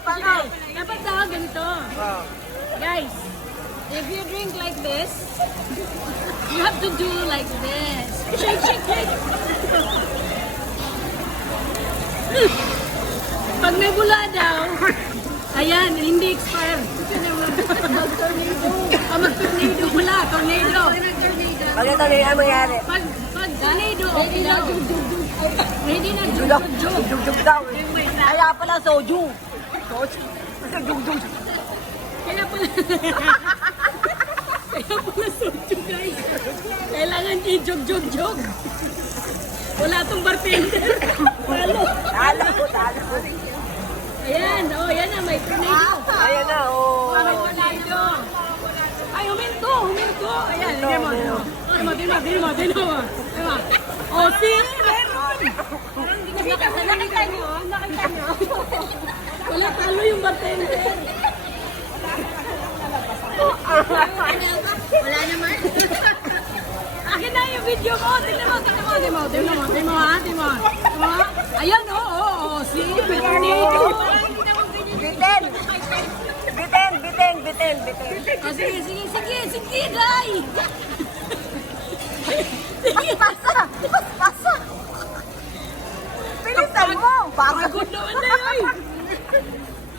Paano? Dapat daw ganito. Guys, if you drink like this, you have to do like this. Shake. Pag may bula daw, ayan, hindi expired. Mag-tornado pala, tornado. Pag ito na yung mangyari. Pag tornado, okay daw. Ready na, Jug daw. Kaya pala soju. Jug. Kaya pala soju, guys. Kailangan i-jog. Wala tong bartender. Talo. Ayan, yan na, may tornado. Ayan na, May tornado. Ay, huminto. Ayan, tingnan mo. Oh, see? Meron. Nakita niyo. Wala, talo yung bartender. Wala naman. Akin na yung video ko. Tingnan mo, ha? Ayan, see? May tornado. Bitin. Oh, sige, Day! Pasa. Pilitan mo. Pagod naman na yun!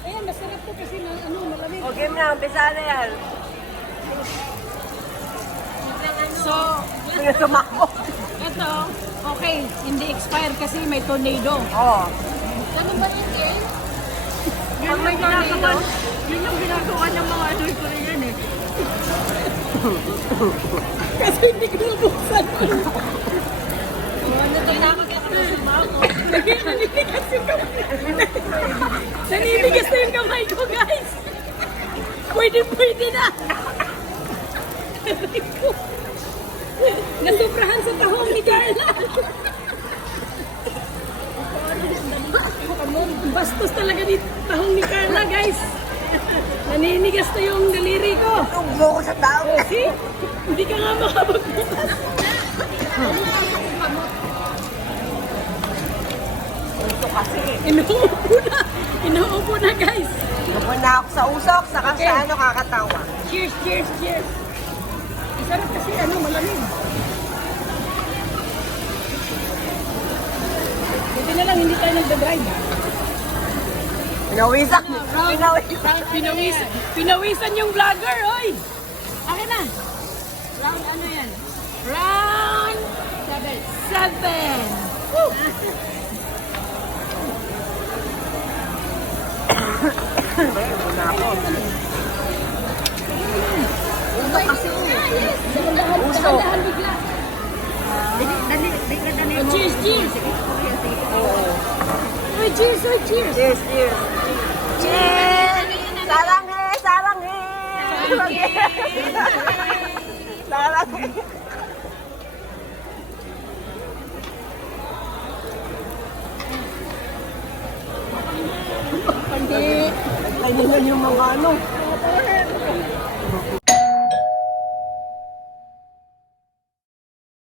Ayan, masarap to kasi malamig. Okay na, umpisa na yan. So, Tumakbo. ito, okay, hindi expired kasi may tornado. Oo. Ganun ba yung game? Pag may ginagawa, Yun yung ginagawa ng mga Korean eh. Kasi hindi ko nabuksan. Naninigas na yung kamay ko, guys. Pwede na. Nasuprahan sa tahong ni Carla. Bastos talaga ni tahong ni Carla, guys. Naninigas na yung daliri ko. tugbo ko sa tao. See? Hindi ka nga makapagbukas. Ito kasi. Inuupo na, guys. Lupo na ako sa usok, saka Okay. sa ano kakatawa. Cheers. Sarap kasi malamig. Buti na lang, hindi tayo nagdadrive. Pinawisan yung vlogger, oy! Akin na. Round ano yan? Round 7. Woo! Usok kasi. Dahan bigla. Oh, cheers. Oh, cheers. Cheers. Sarang he. Pandi. Ganyan yung mga ano.